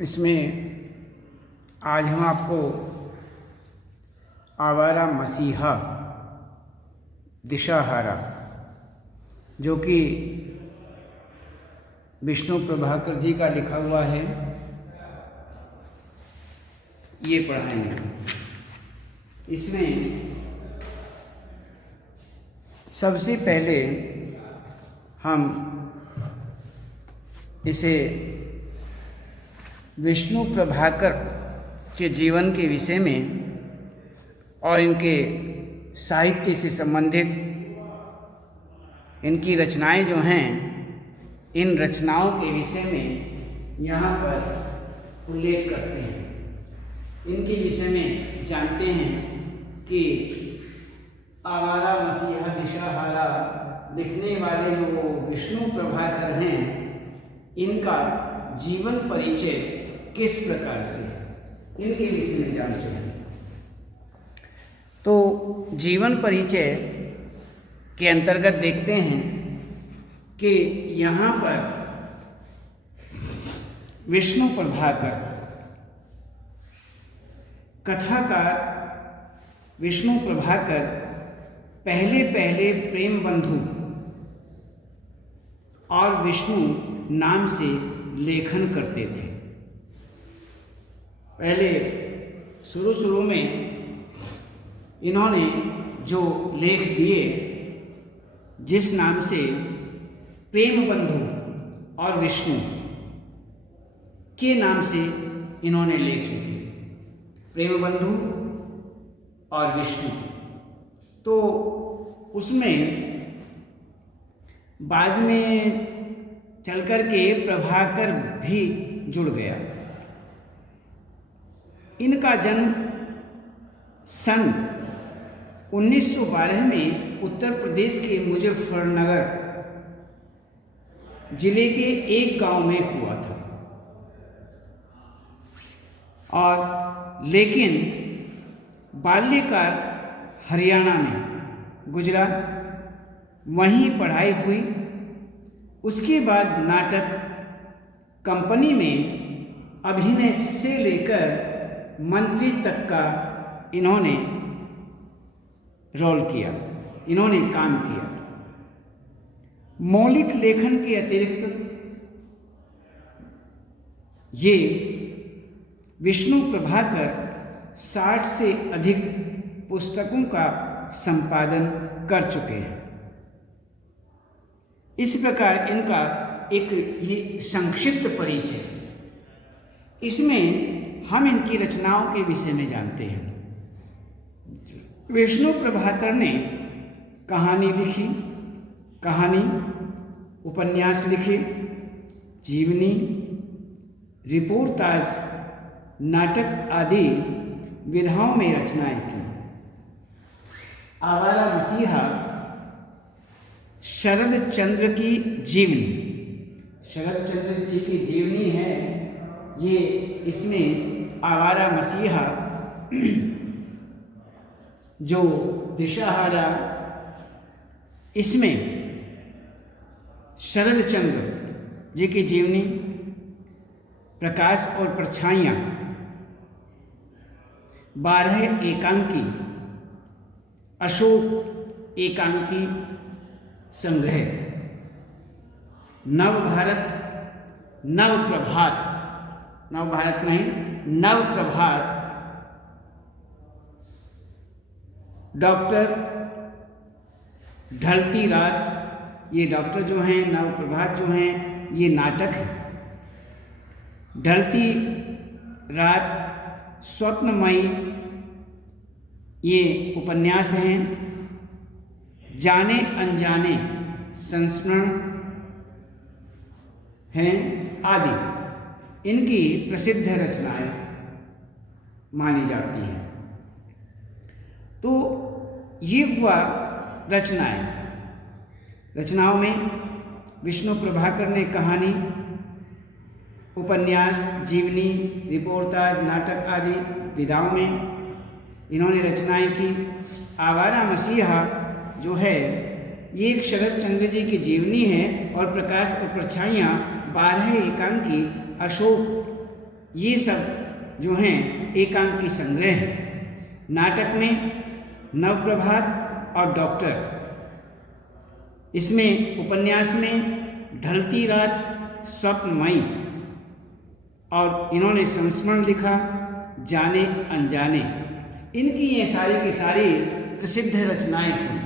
इसमें आज हम आपको आवारा मसीहा दिशाहारा जो कि विष्णु प्रभाकर जी का लिखा हुआ है ये पढ़ाएंगे। इसमें सबसे पहले हम इसे विष्णु प्रभाकर के जीवन के विषय में और इनके साहित्य से संबंधित इनकी रचनाएं जो हैं, इन रचनाओं के विषय में यहाँ पर उल्लेख करते हैं। इनके विषय में जानते हैं कि आवारा मसीहा दिशाहारा लिखने वाले जो विष्णु प्रभाकर हैं, इनका जीवन परिचय किस प्रकार से, इनके विषय में जानते हैं। तो जीवन परिचय के अंतर्गत देखते हैं कि यहाँ पर विष्णु प्रभाकर कथाकार विष्णु प्रभाकर पहले प्रेम बंधु और विष्णु नाम से लेखन करते थे। पहले शुरू में इन्होंने जो लेख दिए, जिस नाम से प्रेम बंधु और विष्णु के नाम से इन्होंने लेख लिखे, प्रेम बंधु और विष्णु। तो उसमें बाद में चलकर के प्रभाकर भी जुड़ गया। इनका जन्म सन 1912 में उत्तर प्रदेश के मुजफ्फरनगर जिले के एक गांव में हुआ था, और लेकिन बाल्यकाल हरियाणा में गुजरा, वहीं पढ़ाई हुई। उसके बाद नाटक कंपनी में अभिनय से लेकर मंत्री तक का इन्होंने रोल किया, इन्होंने काम किया। मौलिक लेखन के अतिरिक्त ये विष्णु प्रभाकर 60 से अधिक पुस्तकों का संपादन कर चुके हैं। इस प्रकार इनका एक ये संक्षिप्त परिचय, इसमें हम इनकी रचनाओं के विषय में जानते हैं। विष्णु प्रभाकर ने कहानी लिखी, उपन्यास लिखे, जीवनी, रिपोर्टाज, नाटक आदि विधाओं में रचनाएं की। आवारा मसीहा शरद चंद्र की जीवनी, शरद चंद्र जी की जीवनी है ये। इसमें आवारा मसीहा जो दिशाहारा, इसमें शरद चंद्र जी की जीवनी, प्रकाश और परछाइयाँ, 12 एकांकी, अशोक एकांकी संग्रह, नवभारत, नवभारत नहीं, नवप्रभात, डॉक्टर ढलती रात, ये डॉक्टर जो हैं, नवप्रभात जो हैं, ये नाटक है। ढलती रात, स्वप्नमयी, ये उपन्यास हैं। जाने अनजाने संस्मरण हैं आदि इनकी प्रसिद्ध रचनाएं मानी जाती हैं। तो ये हुआ रचनाओं में विष्णु प्रभाकर ने कहानी, उपन्यास, जीवनी, रिपोर्टाज, नाटक आदि विधाओं में इन्होंने रचनाएं की। आवारा मसीहा जो है ये एक शरद चंद्र जी की जीवनी है, और प्रकाश और परछाइयाँ 12 एकांकी अशोक ये सब जो हैं एकांकी संग्रह हैं। नाटक में नवप्रभात और डॉक्टर, इसमें उपन्यास में ढलती रात, स्वप्नमयी, और इन्होंने संस्मरण लिखा, जाने अनजाने। इनकी ये सारी की सारी प्रसिद्ध रचनाएं हुई,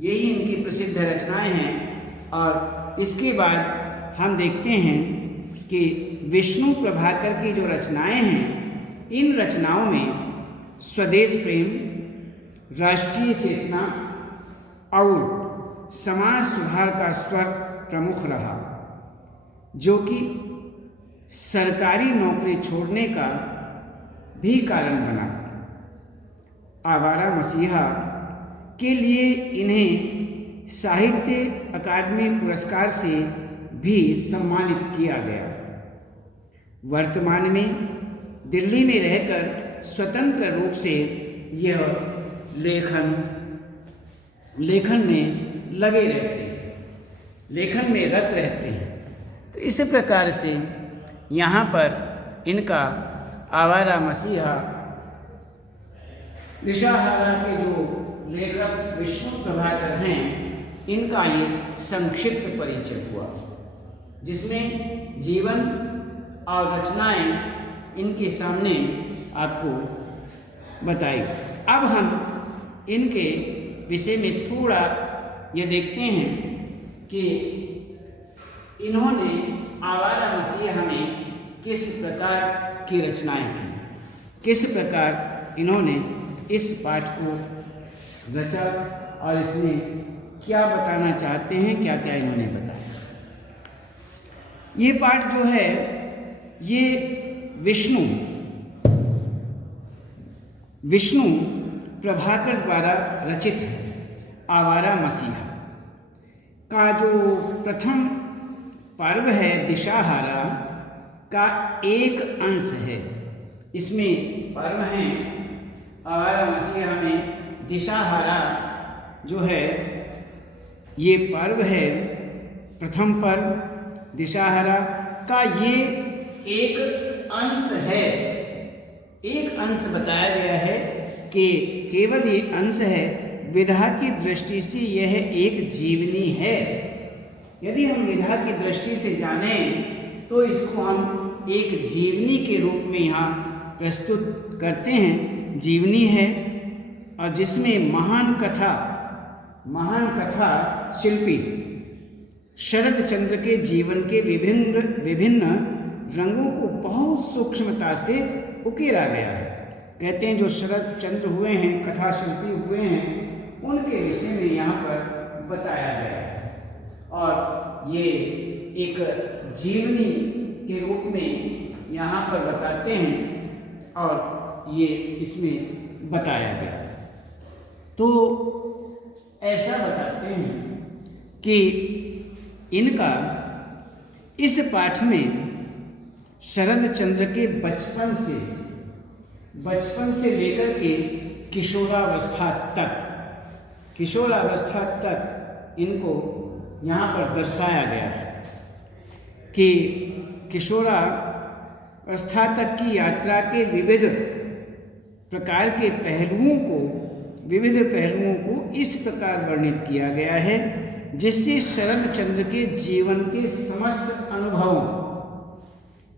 यही इनकी प्रसिद्ध रचनाएं हैं। और इसके बाद हम देखते हैं कि विष्णु प्रभाकर की जो रचनाएं हैं, इन रचनाओं में स्वदेश प्रेम, राष्ट्रीय चेतना और समाज सुधार का स्वर प्रमुख रहा, जो कि सरकारी नौकरी छोड़ने का भी कारण बना। आवारा मसीहा के लिए इन्हें साहित्य अकादमी पुरस्कार से भी सम्मानित किया गया। वर्तमान में दिल्ली में रहकर स्वतंत्र रूप से यह लेखन में लगे रहते हैं, लेखन में रत रहते हैं। तो इस प्रकार से यहाँ पर इनका आवारा मसीहा, दिशाहारा के जो लेखक विष्णु प्रभाकर हैं, इनका ये संक्षिप्त परिचय हुआ, जिसमें जीवन और रचनाएं इनके सामने आपको बताई। अब हम इनके विषय में थोड़ा ये देखते हैं कि इन्होंने आवारा मसीहा में किस प्रकार की रचनाएं की, किस प्रकार इन्होंने इस पाठ को रचा और इसमें क्या बताना चाहते हैं, क्या क्या इन्होंने बताया। ये पाठ जो है ये विष्णु प्रभाकर द्वारा रचित है। आवारा मसीहा का जो प्रथम पर्व है दिशाहारा का एक अंश है। इसमें पर्व हैं आवारा मसीहा में दिशाहारा जो है ये पर्व है, प्रथम पर्व दिशाहारा का ये एक अंश है। एक अंश बताया गया है कि केवल ये अंश है, विधा की दृष्टि से यह एक जीवनी है। यदि हम विधा की दृष्टि से जानें तो इसको हम एक जीवनी के रूप में यहाँ प्रस्तुत करते हैं। जीवनी है और जिसमें महान कथा शिल्पी शरद चंद्र के जीवन के विभिन्न रंगों को बहुत सूक्ष्मता से उकेरा गया है। कहते हैं जो शरद चंद्र हुए हैं, कथा शिल्पी हुए हैं, उनके विषय में यहाँ पर बताया गया है और ये एक जीवनी के रूप में यहाँ पर बताते हैं और ये इसमें बताया गया। तो ऐसा बताते हैं कि इनका इस पाठ में शरद चंद्र के बचपन से लेकर के किशोरावस्था तक इनको यहाँ पर दर्शाया गया है कि किशोरावस्था तक की यात्रा के विविध प्रकार के विविध पहलुओं को इस प्रकार वर्णित किया गया है, जिससे शरद चंद्र के जीवन के समस्त अनुभवों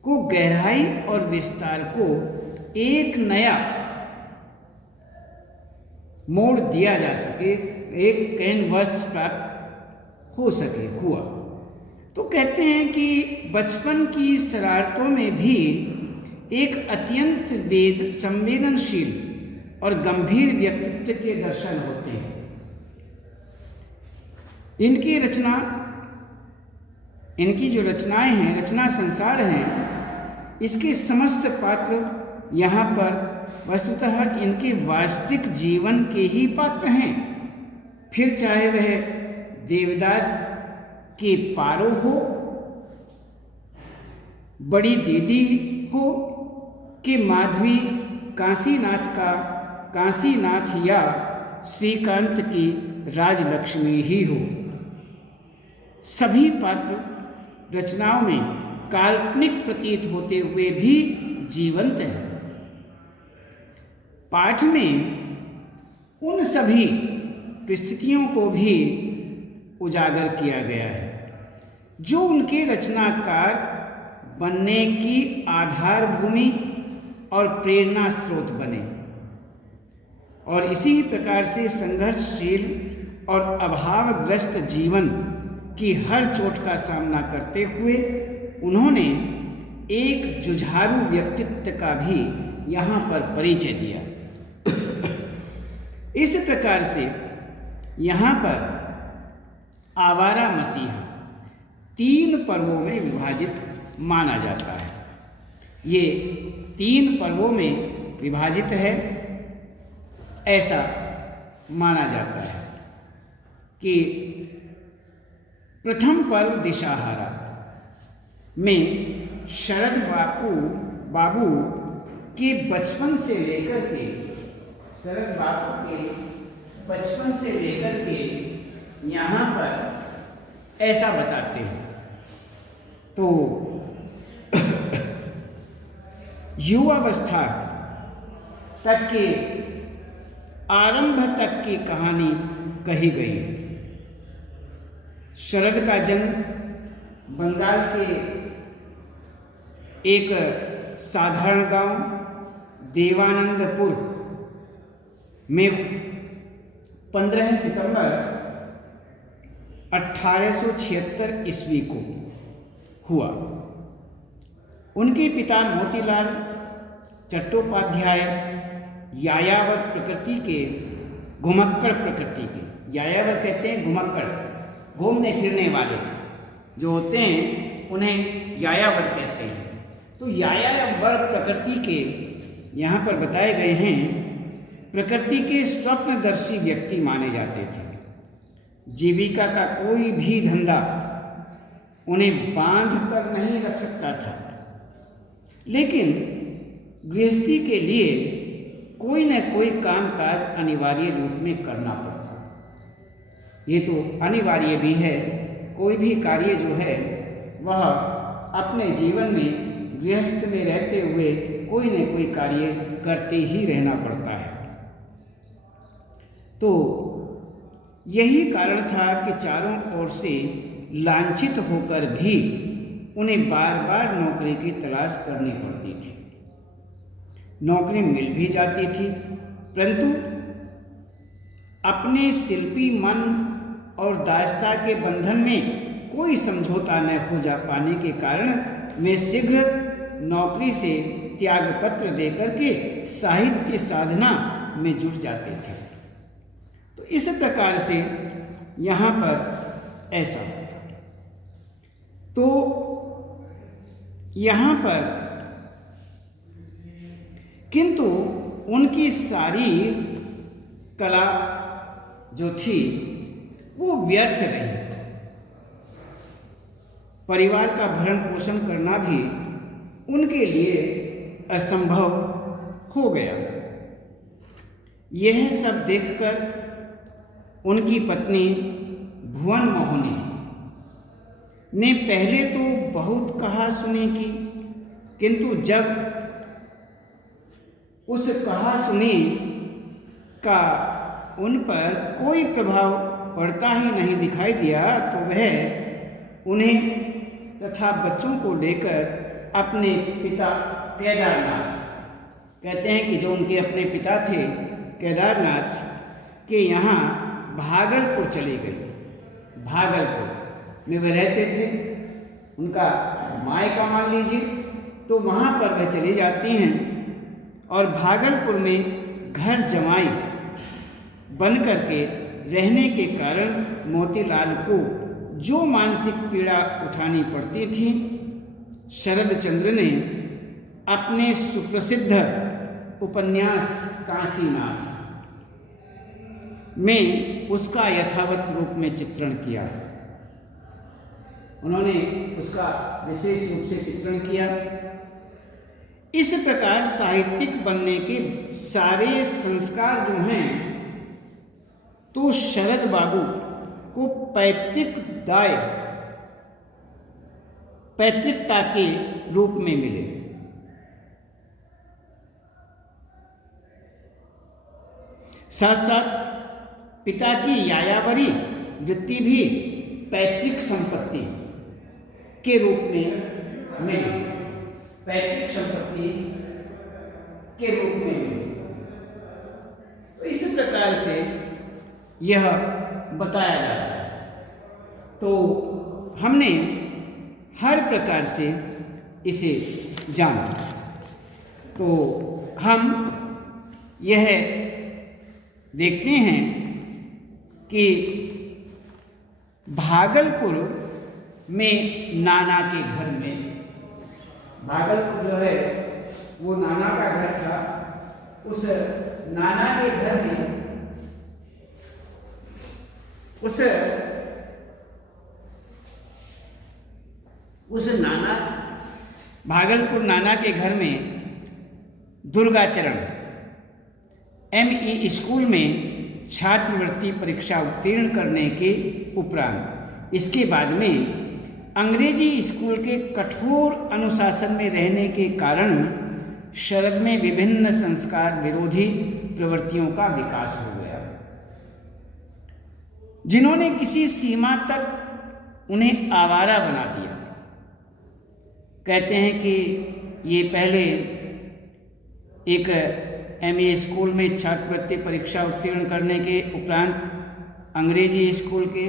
को गहराई और विस्तार को एक नया मोड़ दिया जा सके, एक कैनवस प्राप्त हो सके हुआ। तो कहते हैं कि बचपन की शरारतों में भी एक अत्यंत संवेदनशील और गंभीर व्यक्तित्व के दर्शन होते हैं। इनकी जो रचनाएं हैं, रचना संसार हैं, इसके समस्त पात्र यहाँ पर वस्तुतः इनके वास्तविक जीवन के ही पात्र हैं। फिर चाहे वह देवदास के पारो हो, बड़ी दीदी हो कि माधवी काशीनाथ या श्रीकांत की राजलक्ष्मी ही हो, सभी पात्र रचनाओं में काल्पनिक प्रतीत होते हुए भी जीवंत है। पाठ में उन सभी परिस्थितियों को भी उजागर किया गया है जो उनके रचनाकार बनने की आधार भूमि और प्रेरणा स्रोत बने, और इसी प्रकार से संघर्षशील और अभावग्रस्त जीवन की हर चोट का सामना करते हुए उन्होंने एक जुझारू व्यक्तित्व का भी यहाँ पर परिचय दिया। इस प्रकार से यहाँ पर आवारा मसीहा 3 पर्वों में विभाजित माना जाता है। ये 3 पर्वों में विभाजित है, ऐसा माना जाता है कि प्रथम पर्व दिशाहारा में शरद बाबू के बचपन से लेकर के यहाँ पर ऐसा बताते हैं। तो युवावस्था तक के आरंभ तक की कहानी कही गई है। शरद का जन्म बंगाल के एक साधारण गांव देवानंदपुर में 15 सितंबर 1876 ईस्वी को हुआ। उनके पिता मोतीलाल चट्टोपाध्याय यायावर प्रकृति के, घुमक्कड़ प्रकृति के, यायावर कहते हैं घुमक्कड़, घूमने फिरने वाले जो होते हैं उन्हें यायावर कहते हैं। तो यायावर प्रकृति के यहाँ पर बताए गए हैं, प्रकृति के स्वप्नदर्शी व्यक्ति माने जाते थे। जीविका का कोई भी धंधा उन्हें बांध कर नहीं रख सकता था, लेकिन गृहस्थी के लिए कोई न कोई कामकाज अनिवार्य रूप में करना पड़ता। ये तो अनिवार्य भी है, कोई भी कार्य जो है वह अपने जीवन में गृहस्थ में रहते हुए कोई न कोई कार्य करते ही रहना पड़ता है। तो यही कारण था कि चारों ओर से लांछित होकर भी उन्हें बार बार नौकरी की तलाश करनी पड़ती थी। नौकरी मिल भी जाती थी, परंतु अपने शिल्पी मन और दास्ता के बंधन में कोई समझौता न हो जा पाने के कारण वे शीघ्र नौकरी से त्यागपत्र देकर के साहित्य साधना में जुट जाते थे। तो इस प्रकार से यहाँ पर ऐसा होता। तो यहाँ पर किंतु उनकी सारी कला जो थी वो व्यर्थ रही। परिवार का भरण पोषण करना भी उनके लिए असंभव हो गया। यह सब देखकर उनकी पत्नी भुवन मोहिनी ने पहले तो बहुत कहा सुनी की, किंतु जब उस कहा सुनी का उन पर कोई प्रभाव पड़ता ही नहीं दिखाई दिया, तो वह उन्हें तथा बच्चों को लेकर अपने पिता केदारनाथ, कहते हैं कि जो उनके अपने पिता थे केदारनाथ के यहाँ भागलपुर चली गई। भागलपुर में वे रहते थे, उनका मायका मान लीजिए। तो वहाँ पर वह चली जाती हैं और भागलपुर में घर जमाई बन करके रहने के कारण मोतीलाल को जो मानसिक पीड़ा उठानी पड़ती थी, शरदचंद्र ने अपने सुप्रसिद्ध उपन्यास काशीनाथ में उसका यथावत रूप में चित्रण किया। उन्होंने उसका विशेष रूप से चित्रण किया। इस प्रकार साहित्यिक बनने के सारे संस्कार जो हैं तो शरद बाबू को पैतृकता के रूप में मिले। साथ साथ पिता की यायावरी वृत्ति भी पैतृक संपत्ति के रूप में मिली, पैतृक संपत्ति के रूप में मिली। तो इस प्रकार से यह बताया जाता है। तो हमने हर प्रकार से इसे जाना। तो हम यह देखते हैं कि भागलपुर में नाना के घर में, भागलपुर जो है वो नाना का घर था, उस नाना के घर में उस नाना भागलपुर नाना के घर में दुर्गाचरण ME स्कूल में छात्रवृत्ति परीक्षा उत्तीर्ण करने के उपरांत इसके बाद में अंग्रेजी स्कूल के कठोर अनुशासन में रहने के कारण शरद में विभिन्न संस्कार विरोधी प्रवृत्तियों का विकास हो गया, जिन्होंने किसी सीमा तक उन्हें आवारा बना दिया। कहते हैं कि ये पहले एक ME स्कूल में छात्रवृत्ति परीक्षा उत्तीर्ण करने के उपरांत अंग्रेजी स्कूल के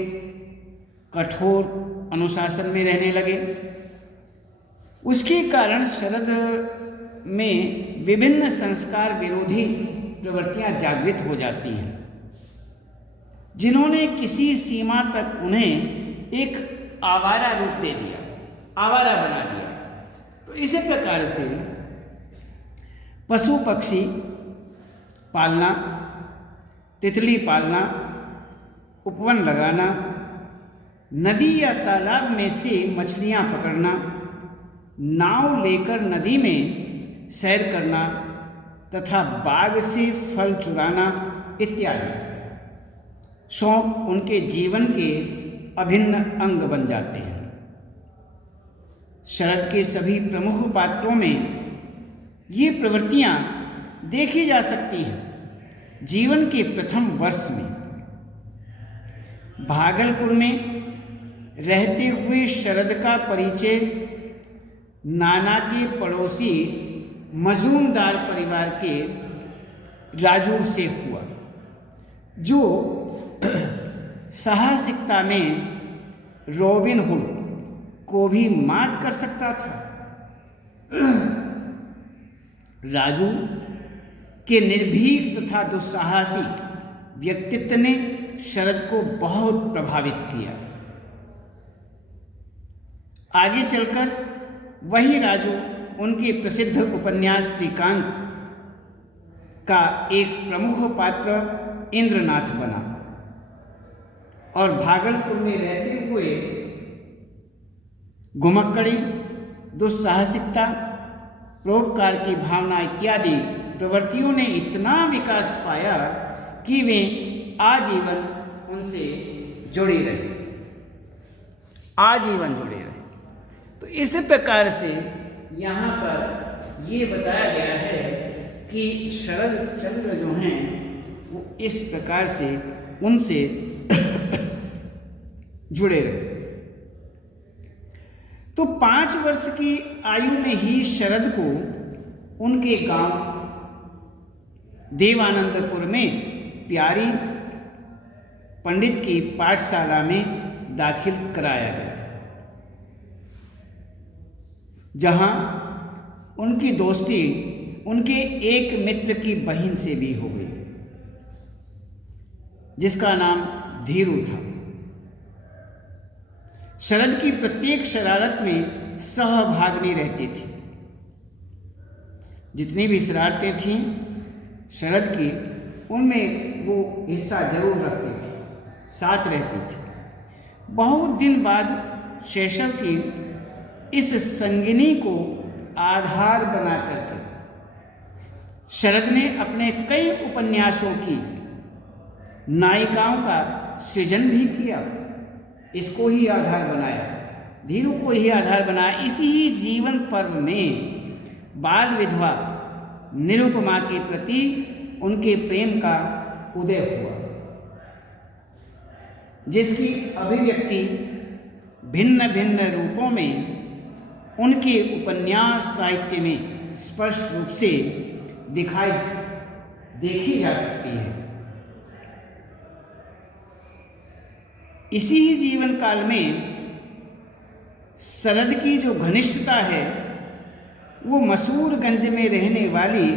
कठोर अनुशासन में रहने लगे। उसके कारण शरद में विभिन्न संस्कार विरोधी प्रवृत्तियां जागृत हो जाती हैं, जिन्होंने किसी सीमा तक उन्हें एक आवारा रूप दे दिया, आवारा बना दिया। तो इसी प्रकार से पशु पक्षी पालना, तितली पालना, उपवन लगाना, नदी या तालाब में से मछलियां पकड़ना, नाव लेकर नदी में सैर करना तथा बाग से फल चुराना इत्यादि शौक उनके जीवन के अभिन्न अंग बन जाते हैं। शरद के सभी प्रमुख पात्रों में ये प्रवृत्तियां देखी जा सकती हैं। जीवन के प्रथम वर्ष में भागलपुर में रहते हुए शरद का परिचय नाना के पड़ोसी मजूमदार परिवार के राजू से हुआ, जो साहसिकता में रॉबिन हुड को भी मात कर सकता था। राजू के निर्भीक तथा दुस्साहसी व्यक्तित्व ने शरद को बहुत प्रभावित किया। आगे चलकर वही राजू उनके प्रसिद्ध उपन्यास श्रीकांत का एक प्रमुख पात्र इंद्रनाथ बना और भागलपुर में रहते हुए घुमक्कड़ी, दुस्साहसिकता, परोपकार की भावना इत्यादि प्रवृत्तियों ने इतना विकास पाया कि वे आजीवन उनसे जुड़ी रही, आजीवन जुड़े रहे। तो इस प्रकार से यहाँ पर ये बताया गया है कि शरद चंद्र जो हैं वो इस प्रकार से उनसे जुड़े रहे। तो 5 वर्ष की आयु में ही शरद को उनके गांव देवानंदपुर में प्यारी पंडित की पाठशाला में दाखिल कराया गया, जहां उनकी दोस्ती उनके एक मित्र की बहन से भी हो गई, जिसका नाम धीरू था। शरद की प्रत्येक शरारत में सहभागिनी रहती थी। जितनी भी शरारतें थीं शरद की, उनमें वो हिस्सा जरूर रखती थी, साथ रहती थी। बहुत दिन बाद शैशव की इस संगिनी को आधार बना करके शरद ने अपने कई उपन्यासों की नायिकाओं का सृजन भी किया। इसको ही आधार बनाया, धीरू को ही आधार बनाया। इसी ही जीवन पर्व में बाल विधवा निरुपमा के प्रति उनके प्रेम का उदय हुआ, जिसकी अभिव्यक्ति भिन्न भिन्न रूपों में उनके उपन्यास साहित्य में स्पष्ट रूप से देखी जा सकती है। इसी ही जीवन काल में शरद की जो घनिष्ठता है वो मसूरगंज में रहने वाली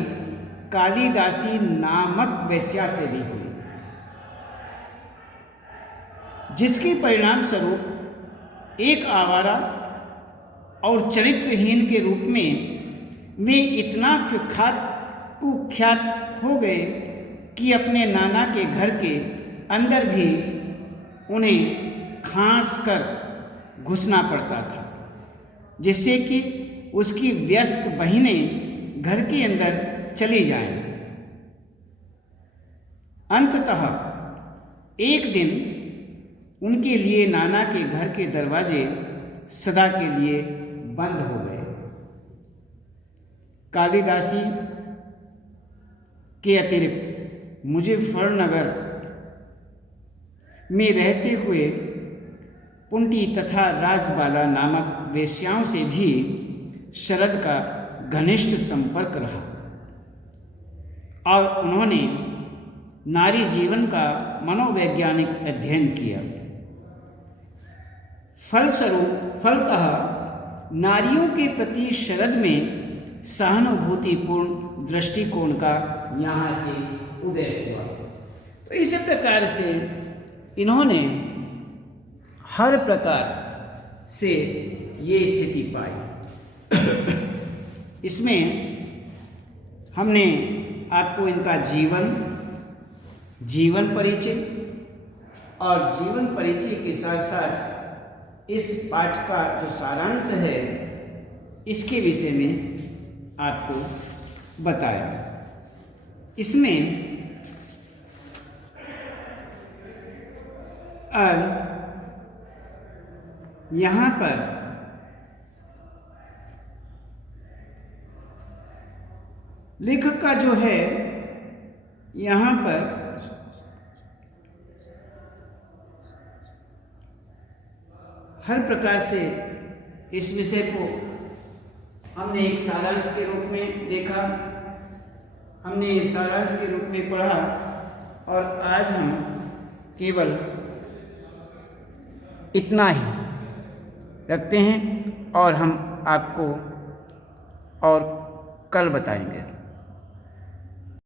कालिदासी नामक वेश्या से भी हुई, जिसके परिणाम स्वरूप एक आवारा और चरित्रहीन के रूप में वे इतना कुख्यात हो गए कि अपने नाना के घर के अंदर भी उन्हें खांस कर घुसना पड़ता था, जिससे कि उसकी वयस्क बहिनें घर के अंदर चली जाएं। अंततः एक दिन उनके लिए नाना के घर के दरवाजे सदा के लिए बंद हो गए। कालिदासी के अतिरिक्त मुजफ्फरनगर में रहते हुए पुंटी तथा राजबाला नामक वेश्याओं से भी शरद का घनिष्ठ संपर्क रहा और उन्होंने नारी जीवन का मनोवैज्ञानिक अध्ययन किया। फलतः नारियों के प्रति शरद में सहानुभूतिपूर्ण दृष्टिकोण का यहाँ से उदय हुआ। तो इस प्रकार से इन्होंने हर प्रकार से ये स्थिति पाई। इसमें हमने आपको इनका जीवन परिचय और जीवन परिचय के साथ साथ इस पाठ का जो सारांश है इसके विषय में आपको बताया। इसमें यहाँ पर लेखक का जो है यहाँ पर हर प्रकार से इस विषय को हमने एक सारांश के रूप में देखा, हमने सारांश के रूप में पढ़ा और आज हम केवल इतना ही रखते हैं और हम आपको और कल बताएंगे।